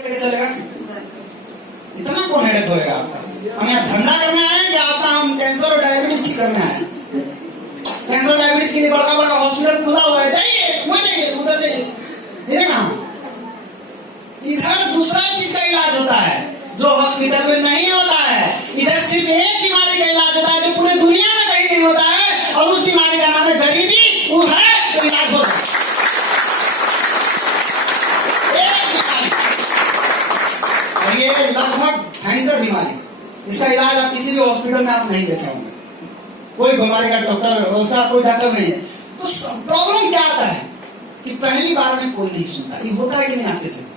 चलेगा? इतना कौन हेडेक होएगा आपका? हमें धंधा करना है कि आपका हम कैंसर और डायबिटीज ठीक करना है? कैंसर डायबिटीज के लिए बड़ा बड़ा हॉस्पिटल खुला हुआ है, जाइए वहां जाइए, उधर जाइए। इधर कहाँ? इधर दूसरा चीज का इलाज होता है जो हॉस्पिटल में नहीं होता है। इधर सिर्फ एक बीमारी का इलाज होता है जो पूरी दुनिया में कहीं नहीं होता है, और उस बीमारी का नाम है गरीबी। वो है तो इलाज होता है। ये लगभग भयंकर बीमारी, इसका इलाज आप किसी भी हॉस्पिटल में आप नहीं देखे होंगे। कोई बीमारी का डॉक्टर, उसका कोई डॉक्टर नहीं है। तो प्रॉब्लम क्या आता है कि पहली बार में कोई नहीं सुनता। ये होता है कि नहीं आपके से?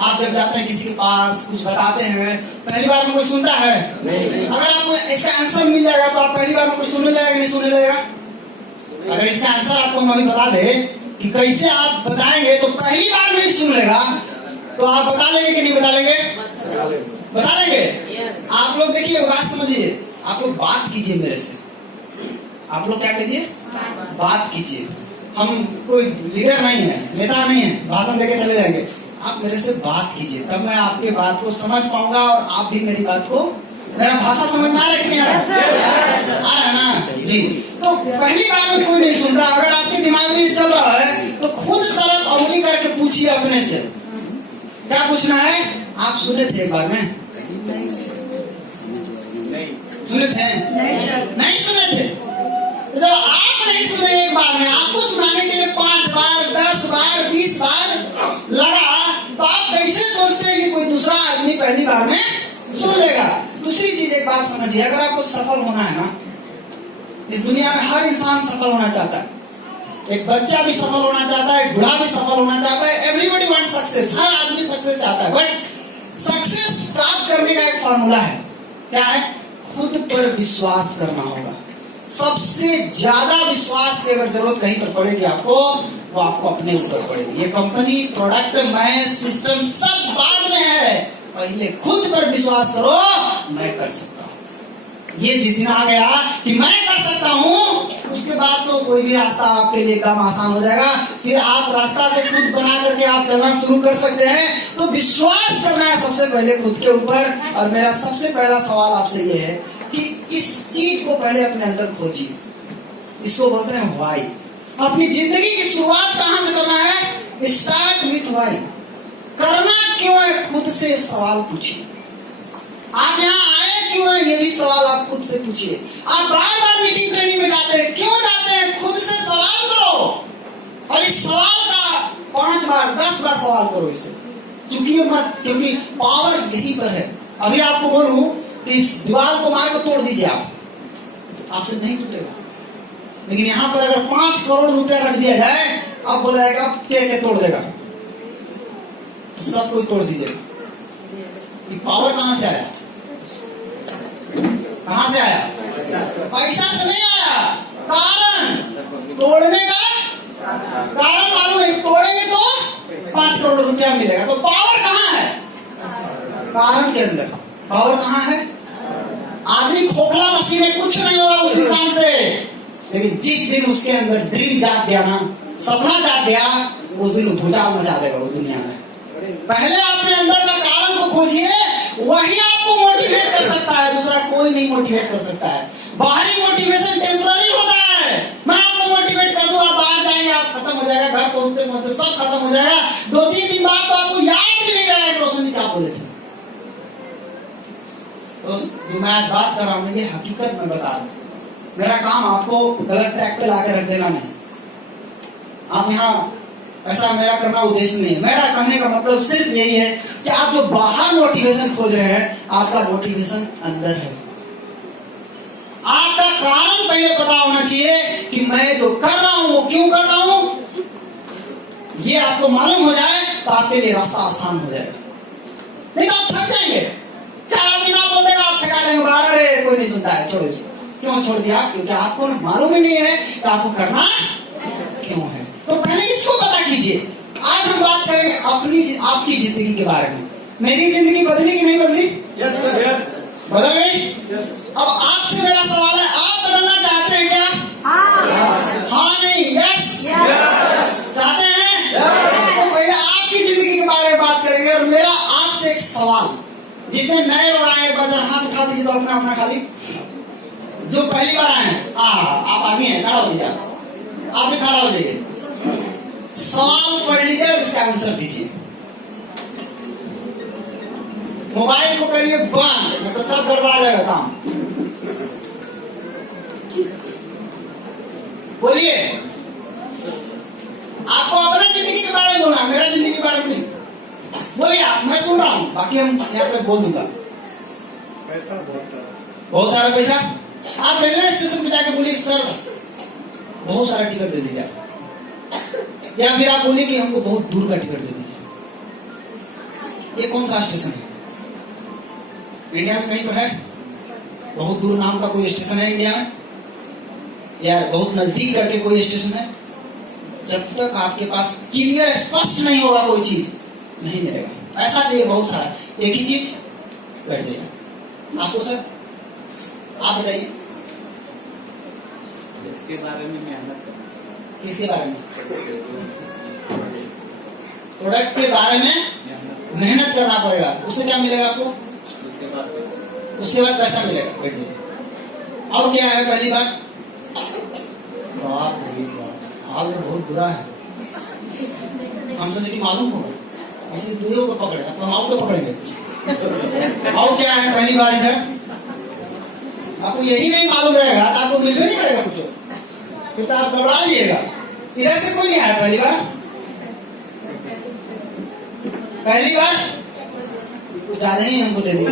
आप जब जाते हैं किसी के पास, कुछ बताते हैं, पहली बार में कोई सुनता है? अगर आपको इसका आंसर मिल जाएगा तो आप पहली बार में कोई सुनने लगेगा कि नहीं सुनने लगेगा? अगर इसका आंसर आपको हम अभी बता दे कि कैसे आप बताएंगे तो पहली बार में ही सुन लेगा, तो आप बता लेंगे कि नहीं बता लेंगे? बता लेंगे। आप लोग देखिए, बात समझिए, आप लोग बात कीजिए मेरे से। आप लोग क्या कीजिए? बात कीजिए। हम कोई लीडर नहीं है, नेता नहीं है, भाषण देके चले जाएंगे। आप मेरे से बात कीजिए, तब मैं आपके बात को समझ पाऊंगा और आप भी मेरी बात को, मेरा भाषा समझ में आ रहा है कि नहीं आ रहा? आ रहा है ना जी। तो पहली बार में कोई नहीं सुन रहा। अगर आपके दिमाग में चल रहा है तो खुद तरफ अवली करके पूछिए अपने से, क्या पूछना है? आप सुने थे एक बार में? सुने थे? नहीं सुने थे। जब आप नहीं सुने एक बार में, आपको सुनाने के लिए 5 बार, 10 बार, 20 बार लगा, तो आप कैसे सोचते हैं कि कोई दूसरा आदमी पहली बार में सुन लेगा? दूसरी चीज एक बात समझिए, अगर आपको सफल होना है ना, इस दुनिया में हर इंसान सफल होना चाहता है। एक बच्चा भी सफल होना चाहता है, बूढ़ा भी सफल होना चाहता है। एवरीबॉडी वांट सक्सेस, हर आदमी सक्सेस चाहता है। बट सक्सेस प्राप्त करने का एक फॉर्मूला है। क्या है? खुद पर विश्वास करना होगा। सबसे ज्यादा विश्वास की अगर जरूरत कहीं पर पड़ेगी आपको, वो आपको अपने ऊपर पड़ेगी। ये कंपनी, प्रोडक्ट, मैं, सिस्टम सब बाद में है। पहले खुद पर विश्वास करो, मैं कर सकता हूँ। ये जिस दिन आ गया कि मैं कर सकता हूँ, उसके बाद तो कोई भी रास्ता आपके लिए काम आसान हो जाएगा। फिर आप रास्ता को खुद बना करके आप चलना शुरू कर सकते हैं। तो विश्वास करना है सबसे पहले खुद के ऊपर। और मेरा सबसे पहला सवाल आपसे ये है कि इस चीज को पहले अपने अंदर खोजिए। इसको बोलते हैं व्हाई। अपनी जिंदगी की शुरुआत कहाँ से करना है? Start with why. करना क्यों है, खुद से सवाल पूछिए। आप यहाँ आए क्यों है, ये भी सवाल आप खुद से पूछिए। आप बार बार मीटिंग ट्रेनिंग में जाते हैं, क्यों जाते हैं? खुद से सवाल करो। और इस सवाल का 5 बार, 10 बार सवाल करो। इससे चुकिए मत, क्योंकि पावर यही पर है। अभी आपको बोलूं कि इस दीवार को मार को तोड़ दीजिए, आपसे नहीं टूटेगा। लेकिन यहाँ पर अगर 5 करोड़ रुपया रख दिया जाए, आप बोल जाएगा क्या तोड़ देगा, तो सब कोई तोड़ दीजिएगा। पावर कहाँ से आया? कहाँ से आया? पैसा से नहीं आया। कारण तोड़ने का कारण मालूम है, तोड़ेंगे तो 5 करोड़ रुपया मिलेगा। तो पावर कहाँ है? कारण के अंदर पावर कहाँ है? आदमी खोखला मशीन में कुछ नहीं होगा उस इंसान से, लेकिन जिस दिन उसके अंदर ड्रीम जाग गया ना, सपना जाग गया, उस दिन भूचाल मचा देगा वो दुनिया में। पहले अपने अंदर का कारण को खोजिए, वही आपको मोटिवेट कर सकता है, दूसरा कोई नहीं मोटिवेट कर सकता है। बाहरी मोटिवेशन टेम्पररी होता है। मैं आपको मोटिवेट कर दूं, आप बाहर जाएंगे, आप खत्म हो जाएगा, घर पहुंचते पहुंचते सब खत्म हो जाएगा। 2-3 दिन बाद तो आपको याद भी नहीं रहेगा रोशन जी क्या बोले थे। तो जो मैं आज बात कर रहा हूँ, ये हकीकत में बता रहा हूँ। मेरा काम आपको गलत ट्रैक पे लाकर रख देना नहीं। आप यहाँ ऐसा मेरा करना उद्देश्य नहीं है। मेरा कहने का मतलब सिर्फ यही है कि आप जो बाहर मोटिवेशन खोज रहे हैं, आपका मोटिवेशन अंदर है। आपका कारण पहले पता होना चाहिए कि मैं जो कर रहा हूं वो क्यों कर रहा हूं। ये आपको मालूम हो जाए तो आपके लिए रास्ता आसान हो जाएगा। नहीं तो आप थक जाएंगे। 4 दिन आप बोलेगा, आप थका देंगे, अरे कोई नहीं सुनता है, छोड़ इसे। क्यों छोड़ दिया? क्योंकि आपको मालूम ही नहीं है कि आपको करना क्यों है। तो पहले इसको पता कीजिए। आज हम बात करेंगे आपकी जिंदगी के बारे में। मेरी जिंदगी बदली कि नहीं बदली? बदल गई। अब आपसे मेरा सवाल है, आप बदलना चाहते हैं क्या? हाँ नहीं, यस चाहते हैं? तो पहले आपकी जिंदगी के बारे में बात करेंगे और मेरा सवाल। जितने नए लोग आए एक बार जरा हाथ उठा दीजिए तो अपना अपना खाली। जो पहली बार आए हैं आप आगे हैं, खड़ा हो दीजिए। आप भी खड़ा हो जाइए, सवाल पढ़ लीजिए उसका आंसर दीजिए। मोबाइल को करिए बंद, नहीं तो सब गड़बड़ा जाएगा काम। बोलिए, आपको अपना जिंदगी के बारे में बोलना, मेरा जिंदगी के बारे में नहीं। बोलिए आप, मैं सुन रहा हूँ, बाकी हम यहाँ से बोल दूंगा। पैसा बहुत सारा पैसा। आप रेलवे स्टेशन पे जाके बोलिए सर बहुत सारा टिकट दे दीजिए, या फिर आप बोलिए कि हमको बहुत दूर का टिकट दे दीजिए। ये कौन सा स्टेशन है इंडिया में? कहीं पर है? बहुत दूर नाम का कोई स्टेशन है इंडिया में, या बहुत नजदीक करके कोई स्टेशन है? जब तक आपके पास क्लियर स्पष्ट नहीं होगा कोई चीज नहीं मिलेगा। पैसा चाहिए बहुत सारा, एक ही चीज। बैठ जाइए। आपको सर आप बताइए इसके बारे में मेहनत करना। किसके बारे में? प्रोडक्ट के बारे में मेहनत करना पड़ेगा। उससे क्या मिलेगा आपको? उसके बाद पैसा मिलेगा। बैठ जाइए। और क्या है? पहली बार बाप रे बाप, हाल तो बहुत बुरा है। हम सोचे कि मालूम होगा, ऐसे दुनिया को पकड़ेगा तो हम आपको पकड़ेंगे। और क्या है? पहली बार इधर आपको यही नहीं मालूम रहेगा तो आपको मिल भी नहीं करेगा कुछ, फिर तो आप घबरा जाइएगा। इधर से कोई नहीं आया पहली बार? पहली बार कुछ ज्यादा ही हमको दे दिया।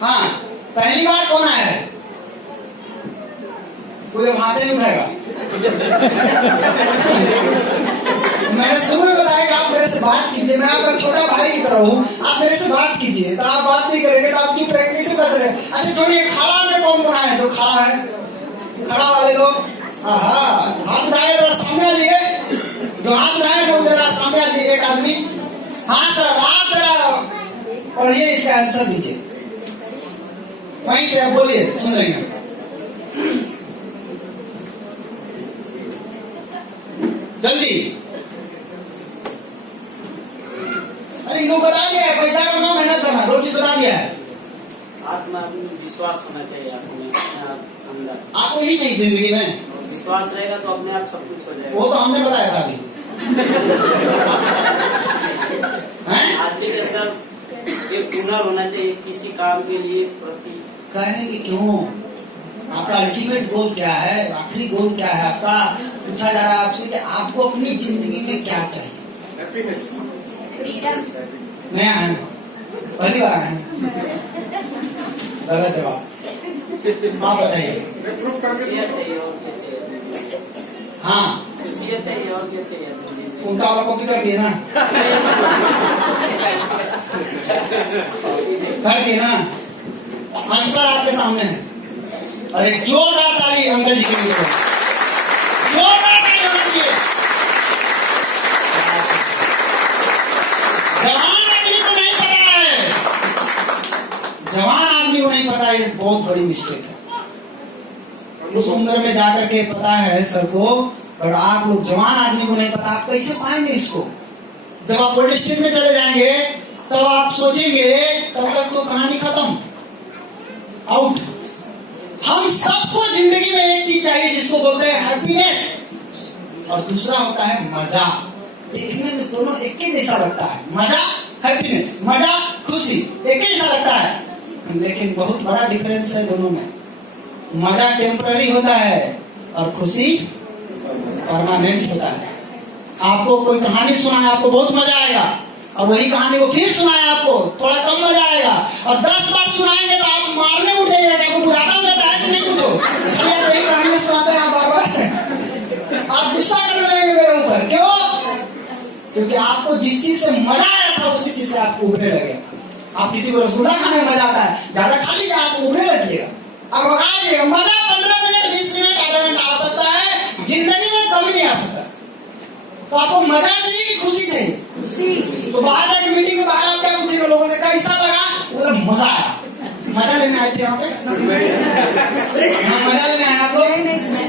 हाँ, पहली बार कौन आया है? कोई अब हाथ नहीं उठाएगा। मैंने शुरू में बताया कि आप मेरे से बात कीजिए, मैं आपका छोटा भाई की तरह हूँ, आप मेरे से बात कीजिए। तो आप बात नहीं करेंगे तो आप चुप रहेंगे, कैसे बच रहे? अच्छा छोड़िए, खड़ा में कौन कौन है? जो खड़ा है, खड़ा वाले लोग, हाथ उठाए जरा सामने आ जाइए। जो हाथ उठाए लोग जरा सामने आ जाइए। एक आदमी, हाँ सर, आप जरा पढ़िए, इसका आंसर दीजिए। वहीं से आप बोलिए, सुन लेंगे। जल्दी। अरे इनको बता दिया है, पैसा करना, मेहनत करना, दो चीज बता दिया है। आत्मविश्वास होना चाहिए आपको अंदर। आपको यही चाहिए जिंदगी में? विश्वास रहेगा तो अपने आप सब कुछ हो जाएगा। वो तो हमने बताया था अभी। आदमी के अंदर एक हुनर होना चाहिए किसी काम के लिए प्रति। कहने की क्यों? आपका अल्टीमेट गोल क्या है? आखिरी गोल क्या है आपका? पूछा जा रहा है आपसे कि आपको अपनी जिंदगी में क्या चाहिए? Happiness, freedom. नया है, पहली बार आए हैं। गलत जवाब। आप बताइए। चाहिए और क्या चाहिए? हाँ, चाहिए और क्या चाहिए? उनका वाला कॉपी कर दिए ना? कर दिए ना? आंसर आपके सामने है। और एक जोरदार ताली अंकल जी के लिए, जोरदार ताली होनी चाहिए। जवान आदमी को नहीं पता है, जवान आदमी को नहीं पता, ये बहुत बड़ी मिस्टेक है। उस उम्र में जाकर के पता है सर को, और आप लोग जवान आदमी को नहीं पता। आप कैसे पाएंगे इसको? जब आप वर्ल्ड स्टेज में चले जाएंगे तब आप सोचेंगे, तब तक तो कहानी खत्म, आउट। हम सबको जिंदगी में एक चीज चाहिए जिसको बोलते हैं हैप्पीनेस, और दूसरा होता है मजा। देखने में दोनों एक ही जैसा लगता है, मजा हैप्पीनेस, मजा खुशी एक ही जैसा लगता है, लेकिन बहुत बड़ा डिफरेंस है दोनों में। मजा टेम्पररी होता है और खुशी परमानेंट होता है। आपको कोई कहानी सुनाए, आपको बहुत मजा आएगा, और वही कहानी को फिर सुनाए आपको थोड़ा कम मजा आएगा, और 10 बार सुनाएंगे तो आप मारने उठेगा। आपको बुझाता रहता है कि नहीं कुछ हो, यही कहानी सुनाते हैं आप बार बार, आप गुस्सा करने लगेंगे मेरे ऊपर। क्यों? क्योंकि आपको जिस चीज से मजा आया था उसी चीज से आपको उभरने लगे। आप किसी को रसगुल्ला खाने में मजा आता है, ज्यादा खा लीजिए, आपको उभरने लगिएगा, आप भगा लीजिएगा। मजा 15 मिनट 20 मिनट आधा घंटा आ सकता है, जिंदगी में कभी नहीं आ सकता। तो आपको मजा चाहिए कि खुशी चाहिए? तो बाहर जाके मीटिंग के बाहर आप क्या पूछेंगे लोगों से, कैसा लगा? बोला मजा आया। मजा लेने आए थे यहाँ पे? मजा लेने आए आप लोग?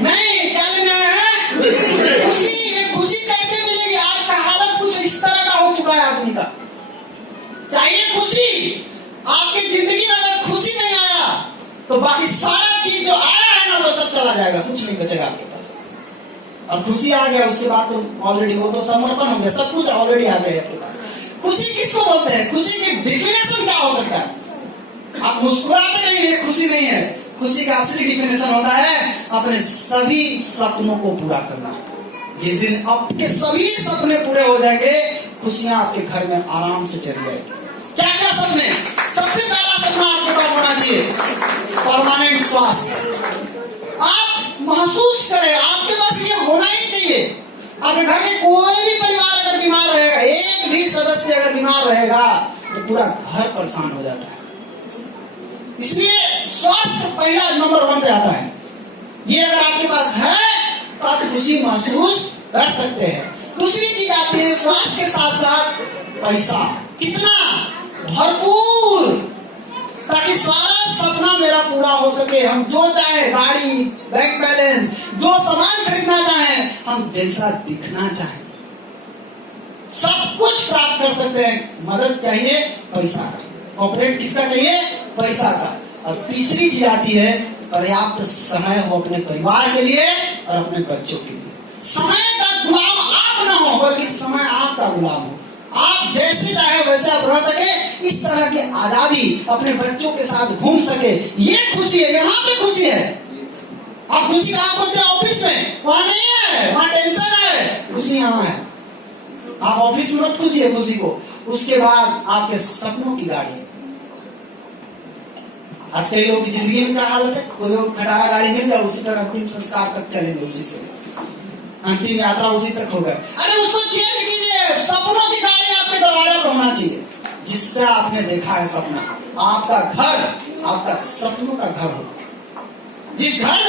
नहीं, क्या लेने आए हैं? खुशी। ये खुशी कैसे मिलेगी? आज का हालत कुछ इस तरह का हो चुका है आदमी का। तो बाकी सारा चीज जो आया है ना वो सब चला जाएगा, कुछ नहीं बचेगा आपके पास। और खुशी आ गया उसके बाद तो ऑलरेडी वो तो समर्पण हो गया, सब कुछ ऑलरेडी आ गया आपके पास। खुशी किसको बोलते हैं? खुशी की डिफिनेशन क्या हो सकता है? आप मुस्कुराते रहिए, खुशी नहीं है। खुशी का असली डिफिनेशन होता है अपने सभी सपनों को पूरा करना। जिस दिन आपके सभी सपने पूरे हो जाएंगे, खुशियां आपके घर में आराम से चली जाएगी। क्या क्या सपने? सबसे पहला सपना आपके पास होना चाहिए परमानेंट स्वास्थ्य। आप महसूस करें, आपके पास ये होना ही चाहिए। आपके घर में कोई भी परिवार अगर बीमार रहेगा, एक भी सदस्य अगर बीमार रहेगा तो पूरा घर परेशान हो जाता है। इसलिए स्वास्थ्य पहला नंबर 1 पे आता है। ये अगर आपके पास है तो आप खुशी महसूस कर सकते हैं। दूसरी चीज आती है स्वास्थ्य के साथ साथ पैसा। कितना? भरपूर, ताकि सारा सपना मेरा पूरा हो सके। हम जो चाहे, गाड़ी, बैंक बैलेंस, जो सामान खरीदना चाहें, हम जैसा दिखना चाहें, सब कुछ प्राप्त कर सकते हैं। मदद चाहिए पैसा का, कॉर्पोरेट किसका चाहिए? पैसा का। और तीसरी चीज आती है पर्याप्त समय हो अपने परिवार के लिए और अपने बच्चों के लिए। समय का गुलाम आप ना हो, बल्कि समय आपका गुलाम हो। आप जैसे चाहे वैसे आप रह सके, इस तरह की आजादी, अपने बच्चों के साथ घूम सके, ये खुशी है। यहाँ पे खुशी है। आप खुशी कहाँ खोजते हैं? ऑफिस में? वहां नहीं है, वहां टेंशन है। खुशी यहाँ है। आप ऑफिस में मत खुशी है खुशी को। उसके बाद आपके सपनों की गाड़ी। आज कई लोगों की जिंदगी में क्या हालत है? कोई खटारा गाड़ी मिल जाए, उसी पर अंतिम संस्कार तक चलेंगे, उसी से अंतिम यात्रा उसी तक होगा। अरे उसको चेंज कीजिए। सपनों की गाड़ी आपके दरवाजे पर होना चाहिए, जिससे आपने देखा है सपना। आपका घर आपका सपनों का घर हो। जिस घर